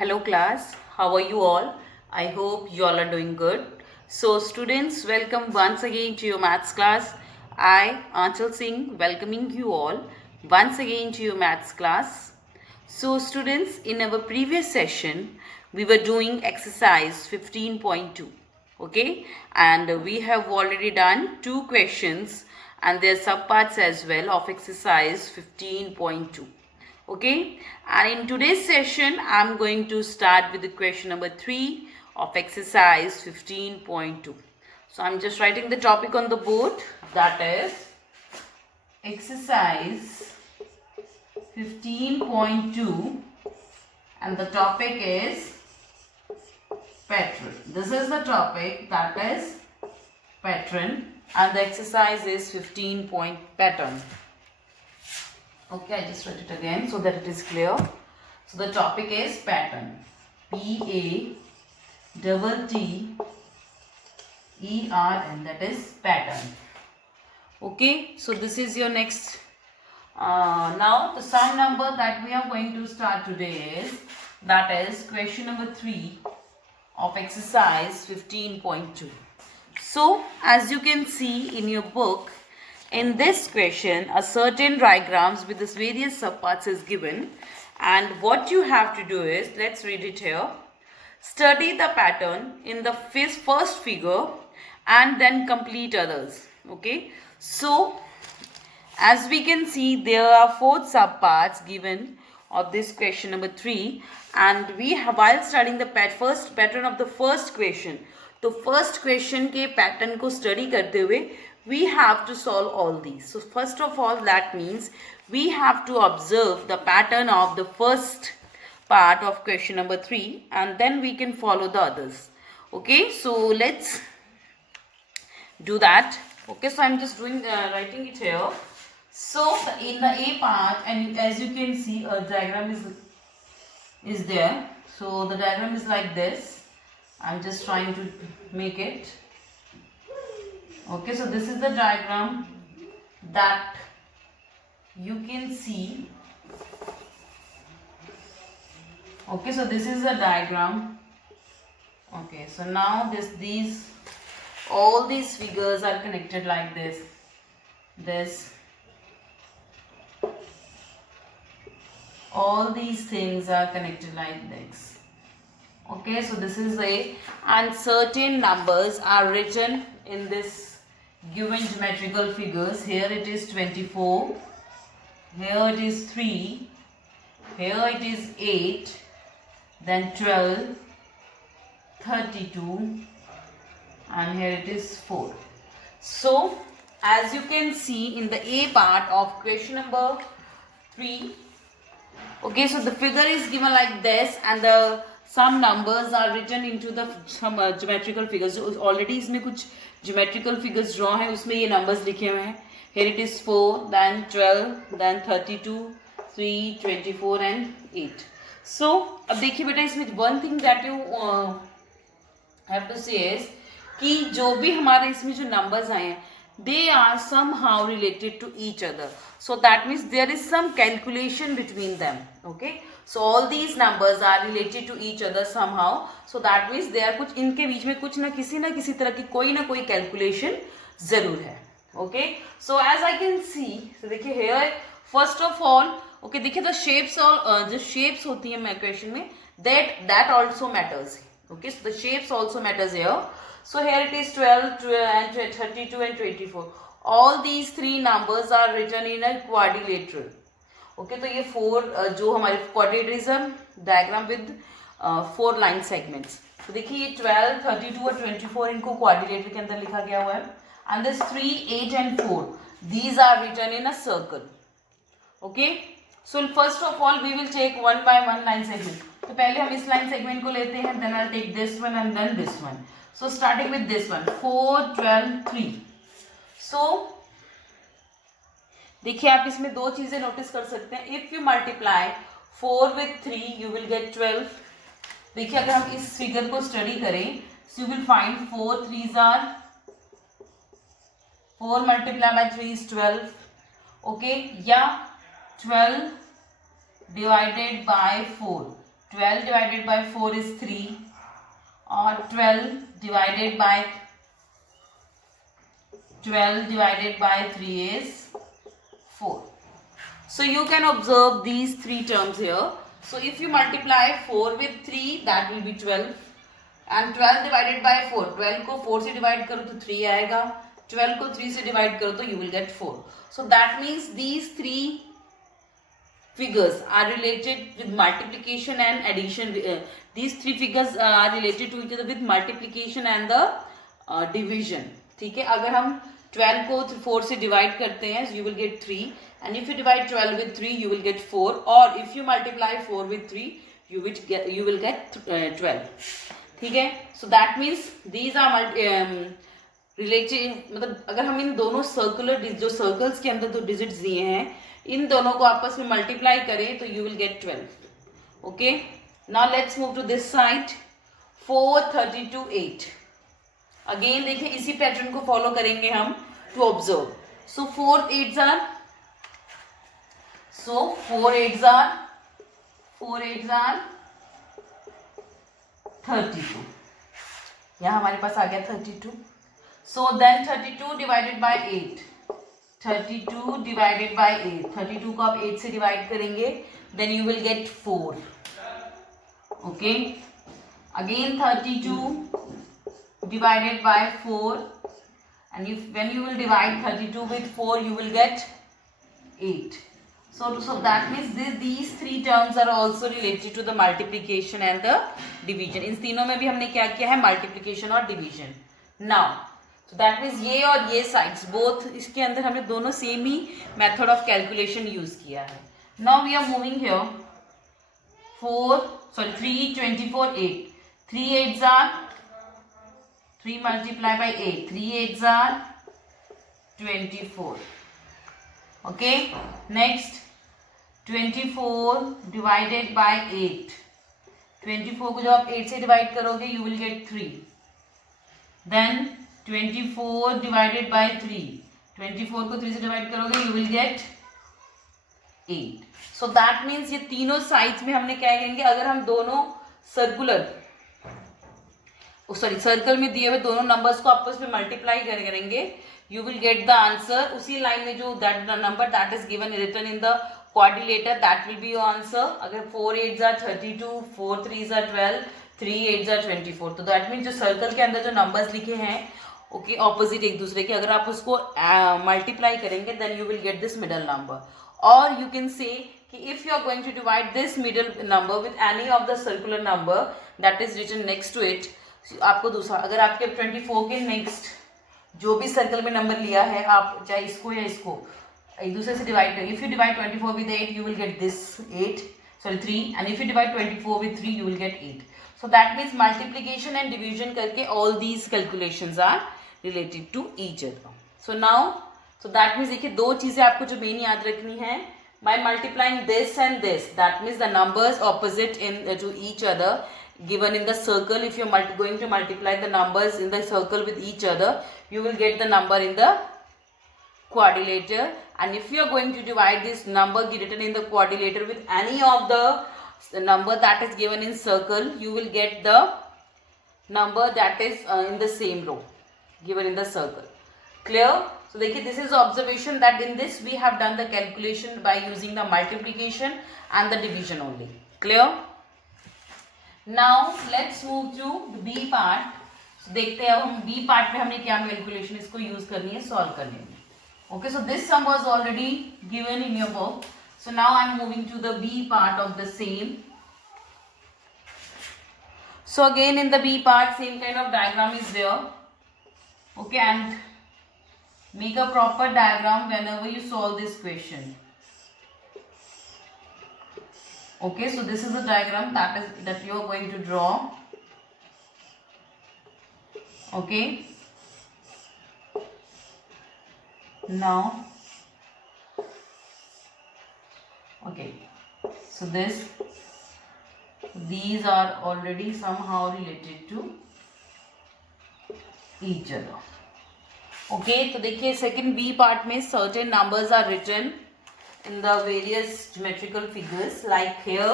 Hello class, how are you all? I hope you all are doing good. So students, welcome once again to your maths class. I, Anchal Singh, welcoming you all once again to your maths class. So students, in our previous session, we were doing exercise 15.2. Okay, and we have already done two questions and their subparts as well of exercise 15.2. Okay, and in today's session I'm going to start with the question number 3 of exercise 15.2. So I'm just writing the topic on the board, that is exercise 15.2, and the topic is pattern. This is the topic, that is pattern, and the exercise is 15 point pattern. Okay, I just write it again so that it is clear. So the topic is pattern. P-A-T-T-E-R-N, that is pattern. Okay, so this is your next. Now the sum number that we are going to start today is, that is question number 3 of exercise 15.2. So as you can see in your book, in this question, a certain diagrams with this various subparts is given, and what you have to do is, let's read it here. Study the pattern in the first figure and then complete others. Okay, so as we can see, there are 4 subparts given of this question number 3, and we have, while studying the first pattern of the first question, तो first question के pattern को study करते हुए we have to solve all these. So first of all, that means we have to observe the pattern of the first part of question number 3, and then we can follow the others. Okay, so let's do that. Okay, so I'm just doing writing it here. So in the A part, and as you can see, a diagram is there. So the diagram is like this. I'm just trying to make it. Okay, so this is the diagram that you can see. Okay, so this is the diagram. Okay, so now all these figures are connected like this. All these things are connected like this. Okay, so this is and certain numbers are written in this given geometrical figures. Here it is 24, here it is 3, here it is 8, then 12, 32, and here it is 4. So as you can see in the A part of question number 3, okay, so the figure is given like this, and some numbers are written into the geometrical figures. So already इसमें कुछ geometrical figures draw है, उसमें ये numbers लिखे हुए हैं. Here it is 4, then 12, then 32, 3, 24 and 8. So अब देखिए बेटा, इसमें one thing that you have to say is कि जो भी हमारे इसमें जो numbers आए हैं, they are somehow related to each other. So that means there is some calculation between them. Okay, so all these numbers are related to each other somehow. So that means there कुछ इनके बीच में कुछ ना किसी तरह की कोई ना कोई calculation जरूर है. Okay, so as I can see, so देखिए here first of all, okay, देखिए the shapes all जो shapes होती है question में, that also matters. Okay, so the shapes also matters here. So here it is 12 and 32 and 24. All these 3 numbers are written in a quadrilateral. Okay, तो ये 4 जो हमारे quadrilateral diagram with 4 line segments. तो देखिए ये 12, 32 और 24 इनको quadrilateral के अंदर लिखा गया हुआ है. And this 3, 8 and 4, these are written in a circle. Okay, so first of all we will take one by one line segment. तो पहले हम इस line segment को लेते हैं, then I'll take this one and then this one. So starting with this one, 4, 12, 3. So देखिए आप इसमें 2 चीजें नोटिस कर सकते हैं. If you multiply 4 with 3, you will get 12. देखिए अगर हम इस फिगर को स्टडी करें, so you will find 4 3s are 4 multiplied by 3 is 12. Okay, या 12 divided by 4. 12 divided by 4 is 3, or 12 divided by 3 is 4. So you can observe these three terms here. So if you multiply 4 with 3, that will be 12. And 12 divided by 4, 12 को 4 से divide करो तो 3 आएगा, 12 को 3 से divide करो तो you will get 4. So that means these three figures are related with multiplication and addition. These three figures are related to each other with multiplication and the division. ठीक है, अगर हम 12 को 4 से divide करते हैं, you will get 3. And if you divide 12 with 3, you will get 4. Or if you multiply 4 with 3, you will get 12. ठीक है, so that means these are related. मतलब अगर हम इन दोनों सर्कुलर जो सर्कल्स के अंदर दो डिजिट्स दिए हैं, इन दोनों को आपस में मल्टीप्लाई करें तो you will get 12. Okay, now let's move to this side. 4, 32, 8. Again देखिए इसी पैटर्न को फॉलो करेंगे हम to observe. So 4 8s are 32. यहाँ हमारे पास आ गया 32. So then 32 divided by 8. 32 divided by 8. 32 को आप 8 से डिवाइड करेंगे, then you will get 4. Okay, again 32 divided by 4, and when you will divide 32 with 4, you will get 8. So that means these three terms are also related to the multiplication and the division. इन तीनों में भी हमने क्या किया है, multiplication और division. Now, so that means ये और ये sides both, इसके अंदर हमने दोनों same he method of calculation use किया है. Now we are moving here. 3, 24, 8. 3 8s are 3 multiplied by 8. 3 8s are 24. Okay, next 24 divided by 8. 24 को जब आप 8 से डिवाइड करोगे you will get 3. Then 24 divided by 3. 24 को 3 से डिवाइड करोगे you will get 8. So that means ये तीनों साइड्स में हमने क्या करेंगे, अगर हम दोनों सर्कल में दिए हुए दोनों नंबर्स को आपस में मल्टीप्लाई करेंगे, you will get the answer. उसी लाइन में जो that number that is given written in the quadrilateral, that will be your answer. अगर 4 8s are 32, 4 3s are 12, 3 8s are 24, तो दैट मीन जो सर्कल के अंदर जो नंबर्स लिखे हैं ओके ऑपोजिट एक दूसरे के, अगर आप उसको मल्टीप्लाई करेंगे then you will get this middle number. और यू कैन से कि if you are going to divide this middle number with any of the circular number that is written next to it, आपको दूसरा, अगर आपके 24 के next जो भी circle में नंबर लिया है, आप चाहे इसको या इसको एक दूसरे से डिवाइड करें. If you divide 24 with 8 you will get this 3, and if you divide 24 with 3 you will get 8. So that means multiplication and division करके all these calculations are related to each other. So now so that means देखिए दो चीजें आपको जो main याद रखनी है. By multiplying this and this, that means the numbers opposite to each other given in the circle. If you're going to multiply the numbers in the circle with each other, you will get the number in the quadrilateral. And if you are going to divide this number written in the quadrilateral with any of the number that is given in circle, you will get the number that is in the same row given in the circle. Clear? So देखिए this is observation that in this we have done the calculation by using the multiplication and the division only. Clear? Now let's move to the B part. So देखते हैं अब हम B part में हमने क्या calculation इसको use करनी है solve करने में. Okay, so this sum was already given in your book. So now I am moving to the B part of the same. So again in the B part same kind of diagram is there. Okay, and make a proper diagram whenever you solve this question. Okay, so this is the diagram that you are going to draw. Okay, now okay, so these are already somehow related to each other. Okay, तो देखिए second B part में certain numbers are written in the various geometrical figures like here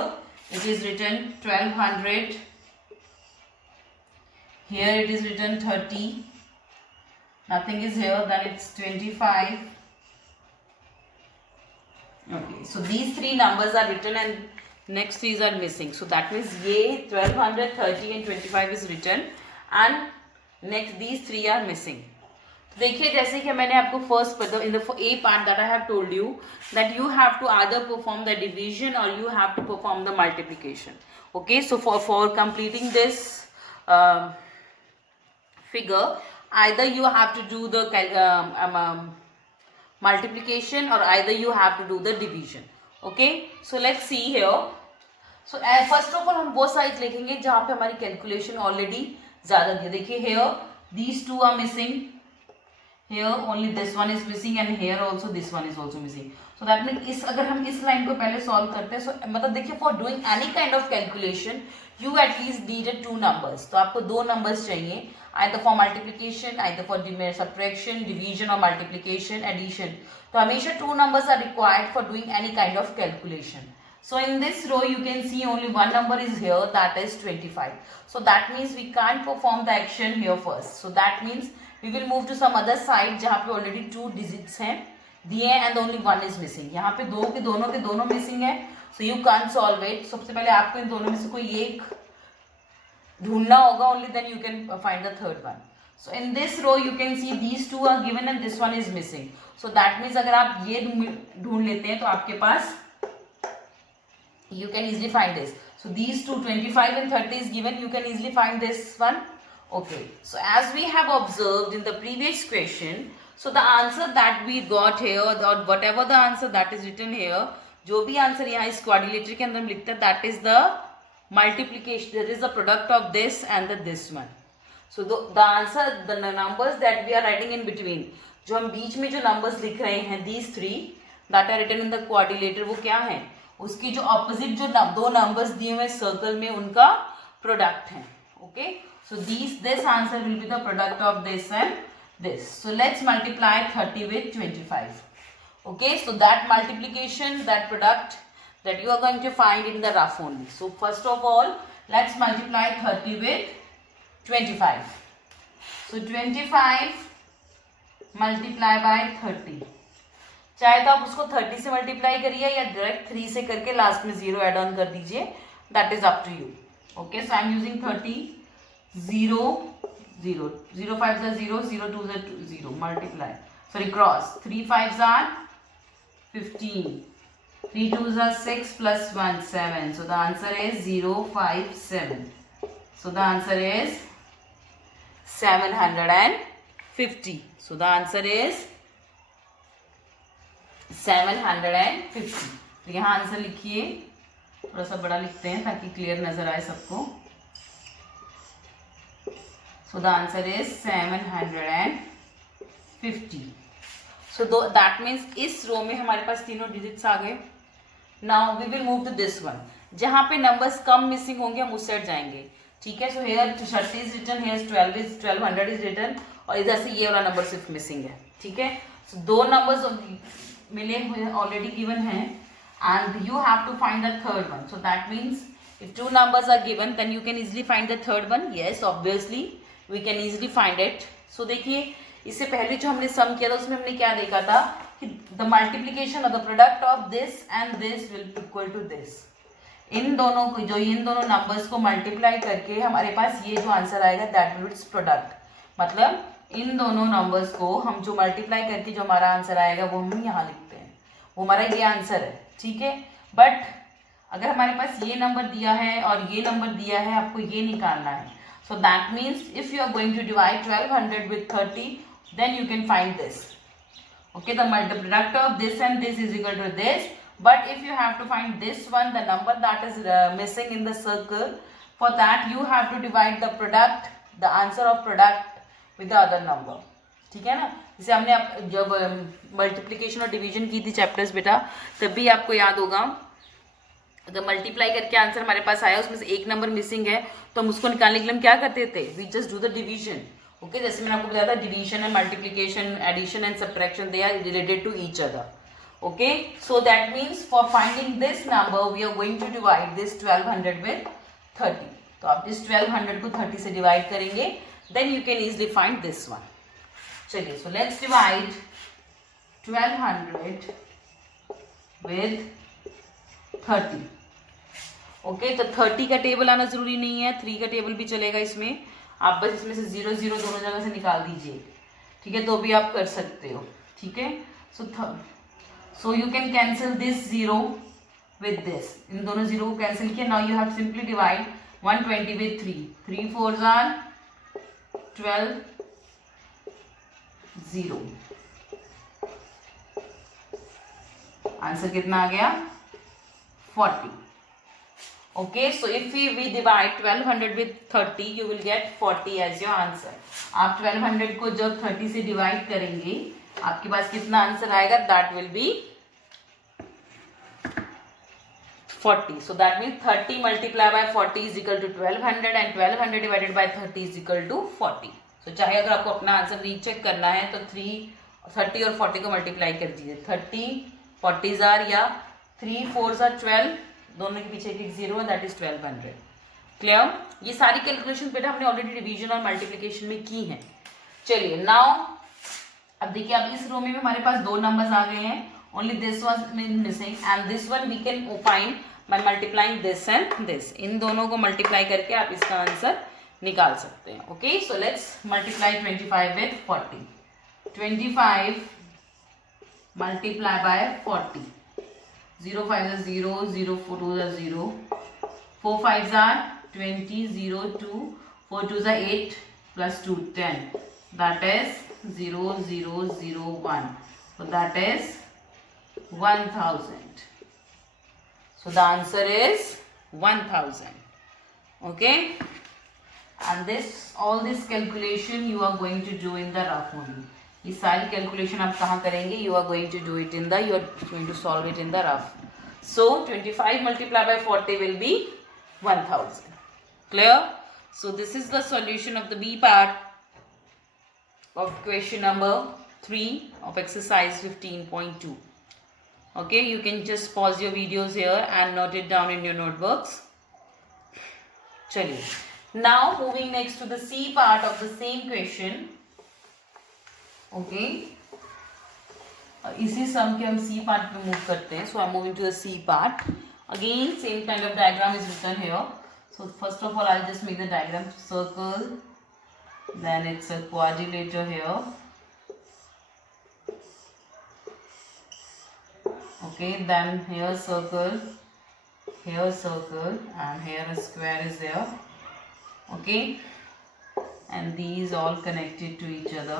it is written 1200. Here it is written 30. Nothing is here, then it's 25. Okay, so these three numbers are written and next threes are missing. So that means ye 1200, 30 and 25 is written and next these three are missing. देखिए जैसे कि मैंने आपको first in the A part that I have told you that you have to either perform the division or you have to perform the multiplication. Okay, so for completing this figure, either you have to do the multiplication or either you have to do the division. Okay, so let's see here. So first of all हम वो side लिखेंगे जहाँ पे हमारी calculation already ज़्यादा दी. देखिए here these two are missing. Here only this one is missing and here also this one is also missing. So that means अगर हम इस लाइन को पहले सॉल्व करते हैं so मतलब देखिए for doing any kind of calculation you at least needed two numbers. तो आपको दो numbers चाहिए either for multiplication, either for subtraction, division or multiplication, addition. तो हमेशा two numbers are required for doing any kind of calculation. So in this row you can see only one number is here, that is 25. So that means we can't perform the action here first. So that means we will move to some other side जहाँ पे already two digits हैं दिए and only one is missing. यहाँ पे दो के दोनों missing है. So you can't solve it. सबसे पहले आपको इन दोनों में से कोई एक ढूंढना होगा, only then you can find the third one. So in this row you can see these two are given and this one is missing. So that means अगर आप ये ढूंढ लेते हैं तो आपके पास you can easily find this. So these two 25 and 30 is given, you can easily find this one. Okay, so as we have observed in the previous question, so the answer that we got here or whatever the answer that is written here, जो भी answer यहाँ इस quadrilateral के अंदर हम लिखते हैं, that is the multiplication, that is the product of this and this one. So the answer, the numbers that we are writing in between, जो हम बीच में जो numbers लिख रहे हैं, these three that are written in the quadrilateral, वो क्या है? उसकी जो opposite जो दो numbers दिए हुए circle में उनका product है. Okay, so this answer will be the product of this and this. So let's multiply 30 with 25. Okay, so that multiplication, that product that you are going to find in the rough only. So first of all, let's multiply 30 with 25. So 25 multiply by 30. चाहे तो आप उसको 30 से multiply करिए या direct 3 से करके last में 0 ऐड ऑन कर दीजिए, that is up to you. Okay, so I am using 30, 0, 0, 0 5s are 0, 0 2s are 0, multiply, sorry, cross, 3 5s are 15, 3 2s are 6 plus 1 7. So the answer is 0 5 7. So the answer is 750. So the answer is 750. तो यहाँ answer लिखिए, थोड़ा सा बड़ा लिखते हैं ताकि clear नजर आए सबको. So the answer is 750. So that means इस रो में हमारे पास तीनों डिजिट्स आ गए. Now we will move to this one. जहाँ पे नंबर्स कम मिसिंग होंगे हम उस साइड जाएंगे. ठीक है, so here 30 is written, here 1200 is written और इधर से ये वाला नंबर सिर्फ मिसिंग है. ठीक है, so दो नंबर्स मिले हुए ऑलरेडी गिवन हैं and you have to find the third one. So that means if two numbers are given then you can easily find the third one. Yes, obviously we can easily find it. So देखिए इससे पहले जो हमने सम किया था उसमें हमने क्या देखा था कि the multiplication of the product of this and this will equal to this. इन दोनों को जो इन दोनों नंबर्स को मल्टीप्लाई करके हमारे पास ये जो आंसर आएगा that will B it's product. मतलब इन दोनों नंबर्स को हम जो मल्टीप्लाई करके जो हमारा आंसर आएगा वो हम यहाँ लिखते हैं, वो हमारा ये आंसर है. ठीक है, बट अगर हमारे पास ये नंबर दिया है और ये नंबर दिया है, आपको ये निकालना है. So that means if you are going to divide 1200 with 30 then you can find this. Okay, the product of this and this is equal to this. But if you have to find this one, the number that is missing in the circle, for that you have to divide the product, the answer of product with the other number. ठीक है ना, जैसे हमने जब multiplication और division की थी chapters बेटा, तब भी आपको याद होगा तो मल्टीप्लाई करके आंसर हमारे पास आया, उसमें से एक नंबर मिसिंग है तो हम उसको निकालने के लिए हम क्या करते थे, we just do the division. Okay, जैसे मैंने आपको बताया था division and multiplication, addition and subtraction, they are related to each other. Okay, so that means for finding this number we are going to divide this 1200 with 30. तो आप इस 1200 को 30 से डिवाइड करेंगे, then you can easily find this one. चलिए, so let's divide 1200 with 30. Okay, तो 30 का table आना जरूरी नहीं है, 3 का टेबल भी चलेगा इसमें. आप बस इसमें से 0 0 दोनों जगह से निकाल दीजिए, ठीक है, तो भी आप कर सकते हो. ठीक है, so you can cancel this 0 with this. इन दोनों 0 को कैंसिल किया. Now you have simply divide 120 with 3. 3 4s are 12 0. Answer कितना आ गया? 40. Okay, so if we divide 1200 with 30, you will get 40 as your answer. आप 1200 को जब 30 से डिवाइड करेंगे, आपके पास कितना आंसर आएगा? That will be 40. So that means 30 multiplied by 40 is equal to 1200 and 1200 divided by 30 is equal to 40. So चाहे अगर आपको अपना आंसर रीचेक करना है तो 30 और 40 को मल्टीप्लाई कर दीजिए. 30 40s are या 3 4s are 12, दोनों के पीछे एक 0 है, दैट इज 1200. क्लियर? ये सारी कैलकुलेशन बेटा हमने ऑलरेडी डिवीजन और मल्टीप्लिकेशन में की है. चलिए, नाउ अब देखिए, अब इस रो में हमारे पास 2 नंबर्स आ गए हैं. Only this was missing and this one we can find by multiplying this and this. इन दोनों को मल्टीप्लाई करके आप इसका आंसर निकाल सकते हैं. Okay, so let's multiply 25 with 40. 25 multiply by 40. 0 5s are 0, 0 4 2s are 0, 4 5s are 20, 0 2, 4 2s are 8 plus 2 10. That is 0 0 0 1. So that is 1000. So the answer is 1000. Okay, and all this calculation you are going to do in the rough only. ये सारी calculation आप कहाँ करेंगे? You are going to do it in the, you are going to solve it in the rough. So 25 multiply by 40 will be 1000. Clear? So this is the solution of the B part of question number 3 of exercise 15.2. Okay, you can just pause your videos here and note it down in your notebooks. चलिए, now moving next to the C part of the same question. Okay, इसी सम के हम C part पे move करते हैं. So I am moving to the C part. Again same kind of diagram is written here. So first of all I just make the diagram. Circle, then it's a quadrilateral here. Okay, then here circle, and here a square is there. Okay, and these all connected to each other.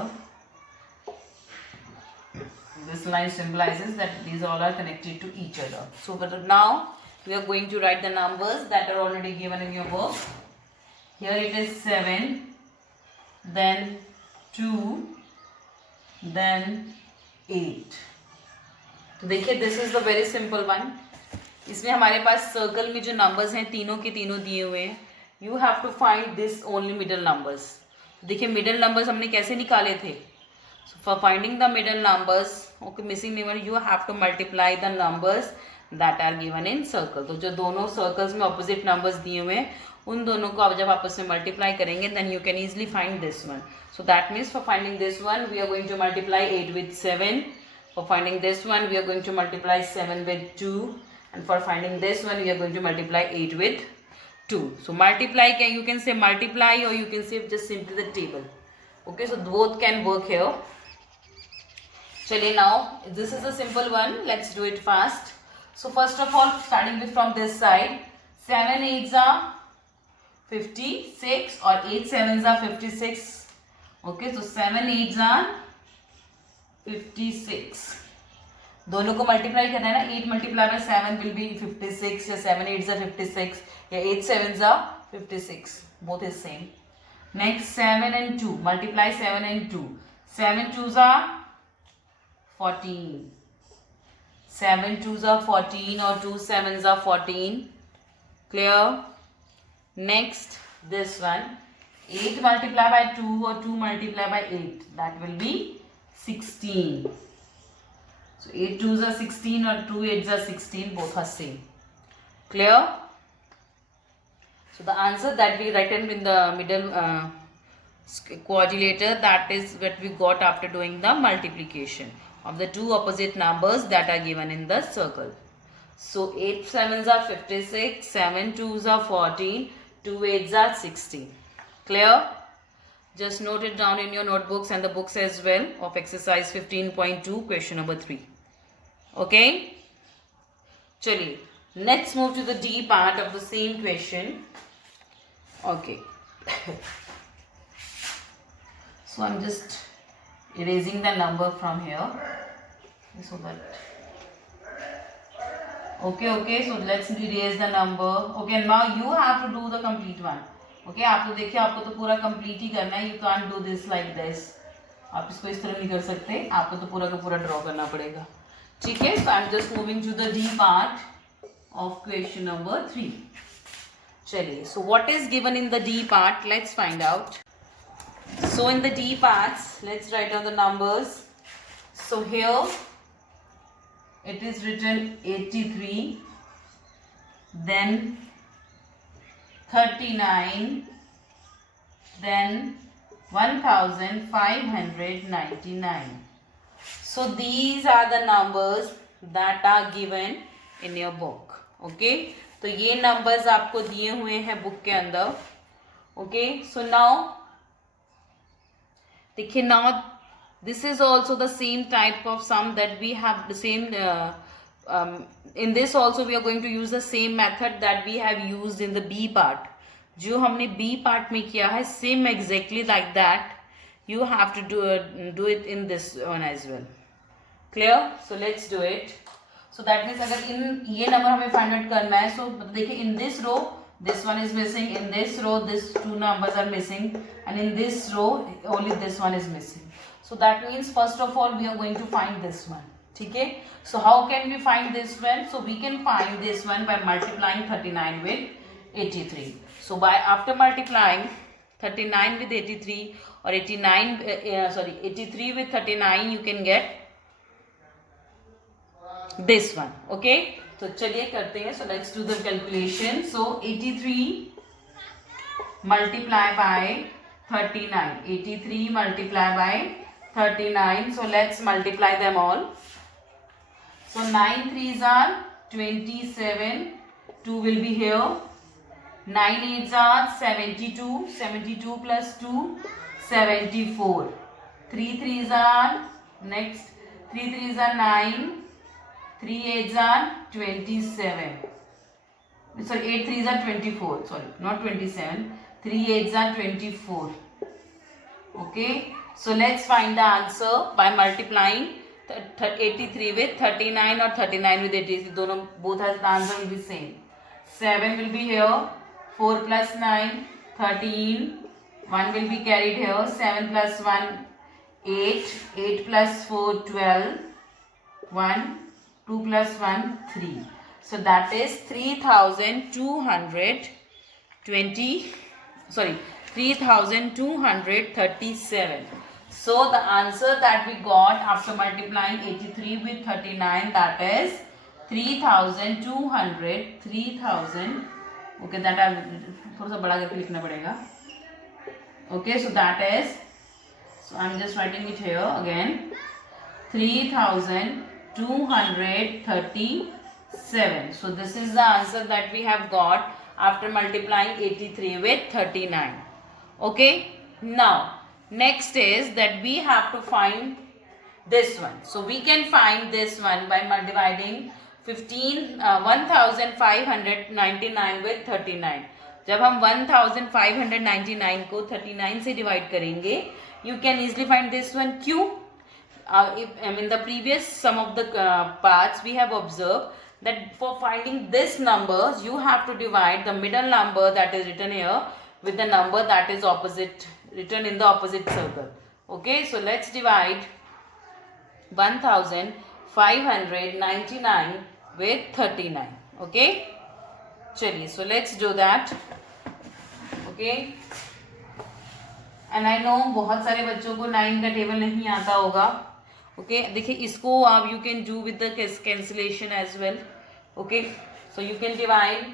This line symbolizes that these all are connected to each other. So but now we are going to write the numbers that are already given in your book. Here it is 7, then 2, then 8. तो देखिए, this is the very simple one. इसमें हमारे पास circle में जो numbers हैं तीनों के तीनों दिए हुए हैं. You have to find this only middle numbers. देखिए, मिडल नंबर्स हमने कैसे निकाले थे? So for finding the middle numbers, okay, missing number, you have to multiply the numbers that are given in circle. तो जो दोनों circles में opposite numbers दिए हुए हैं, उन दोनों को आप जब आपस में multiply करेंगे, then you can easily find this one. So that means for finding this one, we are going to multiply 8 with 7. For finding this one, we are going to multiply 7 with 2. And for finding this one, we are going to multiply 8 with 2. So multiply, you can say multiply or you can say just simply the table. Okay, so both can work here. चलिए, now this is a simple one. Let's do it fast. So first of all, starting with from this side, 7 8s are 56 or 8 7s are 56. Okay, so 7 8s are 56. दोनों को multiply करना है ना. 8 multiply by 7 will be 56, या 7 8s are 56, या 8 7s are 56. Both is same. Next 7 and 2. Multiply 7 and 2. 7 2s are 14. 7 2s are 14 or 2 7s are 14. Clear? Next, this one. 8 multiplied by 2 or 2 multiplied by 8. That will be 16. So 8 2s are 16 or 2 8s are 16, both are same. Clear? So the answer that we written in the middle quadrilateral, that is what we got after doing the multiplication of the two opposite numbers that are given in the circle. So 8 7s are 56, 7 2s are 14, 2 8s are 16. Clear? Just note it down in your notebooks and the books as well of exercise 15.2 question number 3. Okay? Chaliye, let's move to the D part of the same question. Okay. So I'm just erasing the number from here so that okay, so let's erase the number. Okay, now you have to do the complete one. Okay, आप तो देखिए, आपको तो पूरा complete ही करना है. You can't do this like this. आप इसको इस तरह नहीं कर सकते, आपको तो पूरा का पूरा draw करना पड़ेगा. ठीक है? So I'm just moving to the D part of question number 3. चलिए, so what is given in the D part? Let's find out. So in the D parts, let's write down the numbers. So here it is written 83, then 39, then 1599. So these are the numbers that are given in your book. Okay, तो ये numbers आपको दिए हुए हैं book के अंदर. Okay, so now देखिए, now this is also the same type of sum that we have the same in this also we are going to use the same method that we have used in the B part. जो हमने B part में किया है, same exactly like that you have to do it in this one as well. Clear? So let's do it. So that means अगर इन ये number हमें find out करना है, so देखिए in this row this one is missing, in this row this two numbers are missing, and in this row only this one is missing. So that means first of all we are going to find this one. Okay, so how can we find this one? So we can find this one by multiplying 39 with 83. So by after multiplying 39 with 83 or 83 with 39, you can get this one. Okay, so चलिए करते हैं. So let's do the calculation. So 83 multiply by 39. 83 multiply by 39. So let's multiply them all. So 9 3s are 27. 2 will be here. 9 8s are 72. 72 plus 2, 74. 3 3s are next. 3 3s are 9. 3 8s are 27. Sorry, 8 3s are 24. Sorry, not 27. 3 8s are 24. Okay. So let's find the answer by multiplying 83 with 39 or 39 with 83. Both has the answer will be same. 7 will be here. 4 plus 9, 13. 1 will be carried here. 7 plus 1, 8. 8 plus 4, 12. 1. 2 plus 1, 3. So that is 3,237. So the answer that we got after multiplying 83 with 39, that is 3,000. Okay, that I थोड़ा सा बड़ा करके लिखना पड़ेगा. Okay, so that is, so I am just writing it here again. 3,237. So this is the answer that we have got after multiplying 83 with 39. Okay, now next is that we have to find this one. So we can find this one by dividing 1599 with 39. जब हम 1599 को 39 से divide करेंगे, you can easily find this one. क्यों? In the previous some of the parts we have observed that for finding this numbers you have to divide the middle number that is written here with the number that is opposite, written in the opposite circle. Okay, so let's divide 1599 with 39. Okay, chaliye, so let's do that. Okay, and I know बहुत सारे बच्चों को 9 का table नहीं आता होगा. Okay देखिए इसको आप you can do with the cancellation as well. Okay so you can divide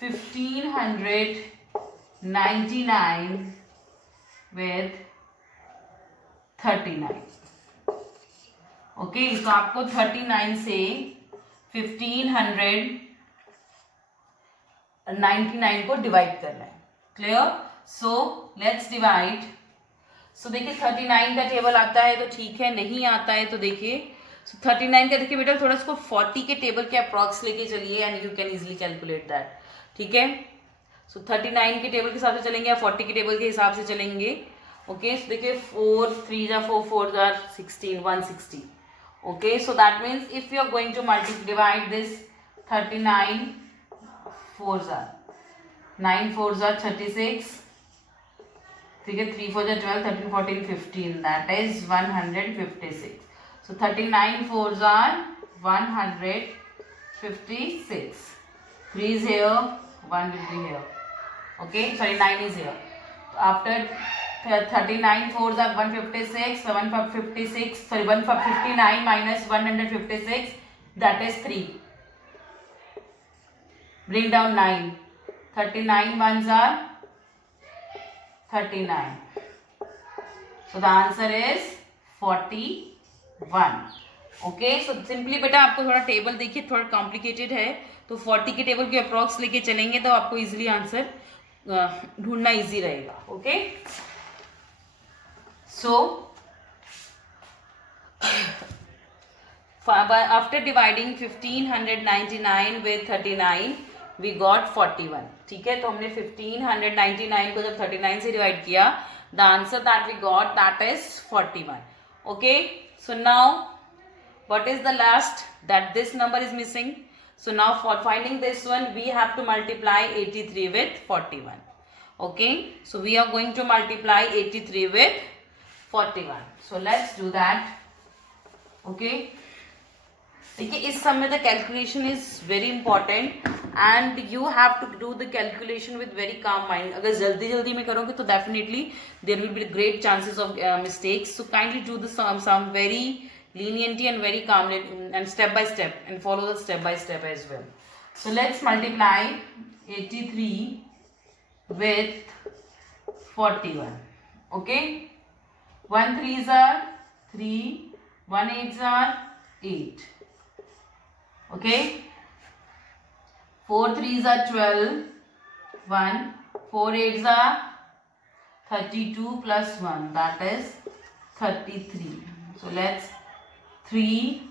1599 with 39. Okay तो आपको 39 से 1599 को डिवाइड करना है. Clear? So let's divide. So देखिए 39 का टेबल आता है तो ठीक है, नहीं आता है तो देखिए 39 का देखिए बेटा थोड़ा इसको 40 के टेबल के अप्रॉक्स लेके चलिए and you can easily calculate that. ठीक है, सो 39 के टेबल के हिसाब से चलेंगे या 40 के टेबल के हिसाब से चलेंगे. ओके सो देखिए 4 3 जा 4 4 जा 16 160. Okay so that means if you are going to divide this 39 4 जा 9 4 जा 36. ठीक है 3 4 जा 12 13 14 15 that is 156. So 39 4s are 156. 3 is here, 1 will be here. Okay, sorry 9 is here. After 39 4s are 156. So 156, sorry 159 minus 156, that is 3. Bring down 9. 39 ones are 39. So the answer is 41. Okay so simply बेटा आपको थोड़ा table देखिए थोड़ा complicated है तो 40 के table के approx लेके चलेंगे तो आपको इजीली आंसर ढूंढना इजी रहेगा. Okay so after dividing 1599 with 39 we got 41. ठीक है तो हमने 1599 को जब 39 से डिवाइड किया the answer that we got that is 41. Okay, so now what is the last that this number is missing? So now for finding this one we have to multiply 83 with 41. Okay, so we are going to multiply 83 with 41. So let's do that. Okay, देखिए इस समय the calculation is very important and you have to do the calculation with very calm mind. अगर जल्दी जल्दी में करोगे तो definitely there will be great chances of mistakes. So kindly do the sum very leniently and very calmly and step by step and follow the step by step as well. So let's multiply 83 with 41. Okay, 1 3s are 3, 1 8s are 8. Okay, 4 3s are 12, 1 4 8s are 32 plus 1 that is 33. So let's 3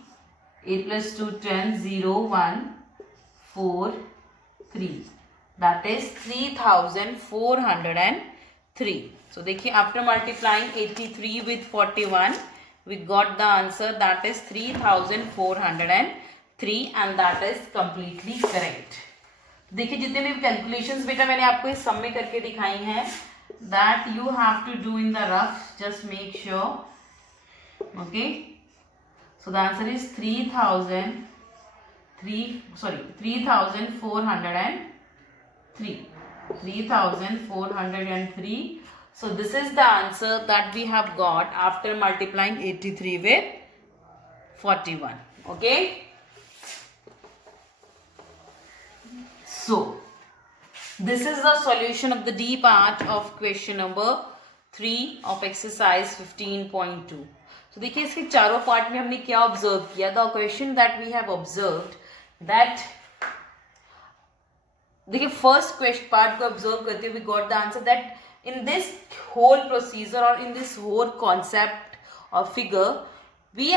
8 plus 2 10 0 1 4 3 that is 3403. So देखिए after multiplying 83 with 41 we got the answer that is 3403 and that is completely correct. देखिए जितने भी calculations बेटा मैंने आपको इस सम में करके दिखाई हैं that you have to do in the rough, just make sure. Okay, so the answer is 3403. So this is the answer that we have got after multiplying 83 with 41. Okay, so this is the solution of the D part of question number 3 of exercise 15.2. तो देखिए इसके चारों part में हमने क्या observe किया. The question that we have observed that देखिए first question part को ऑब्जर्व करते हुए got the answer that in this whole procedure और इन दिस होल कॉन्सेप्ट और figure we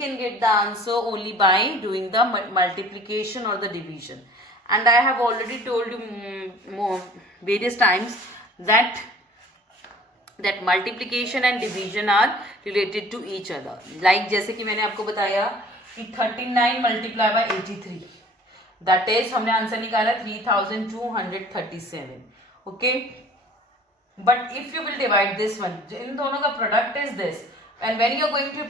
can get the answer only by doing the multiplication or the division. And I have already told you various times that multiplication and division are related to each other. Like जैसे कि मैंने आपको बताया कि 39 multiply by 83 that is हमने answer निकाला 3237. Okay, but if you will divide this one, इन दोनों का product is this, and when you are going to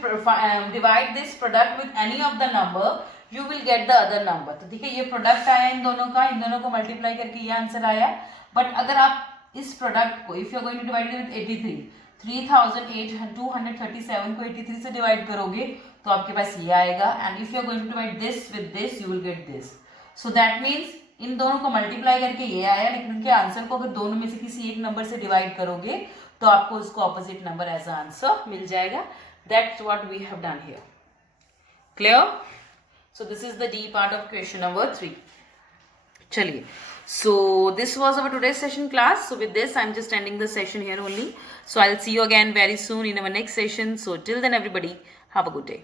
divide this product with any of the number you will get the other number. तो देखिए ये product आया इन दोनों को multiply करके ये आंसर आया. बट अगर आप इस प्रोडक्ट को if you are going to divide with 83 3237 को 83 से डिवाइड करोगे तो आपके पास ये आएगा. And if you are going to divide this with this you will get this. So that means इन दोनों को मल्टीप्लाई करके ये आया, लेकिन उनके आंसर को अगर दोनों में से किसी एक नंबर से डिवाइड करोगे तो आपको उसको ऑपोजिट नंबर एज आंसर मिल जाएगा. That's what we have done here. Clear? So this is the D part of question number 3. चलिए, so this was our today's session class. So with this I'm just ending the session here only. So I'll see you again very soon in our next session. So till then everybody have a good day.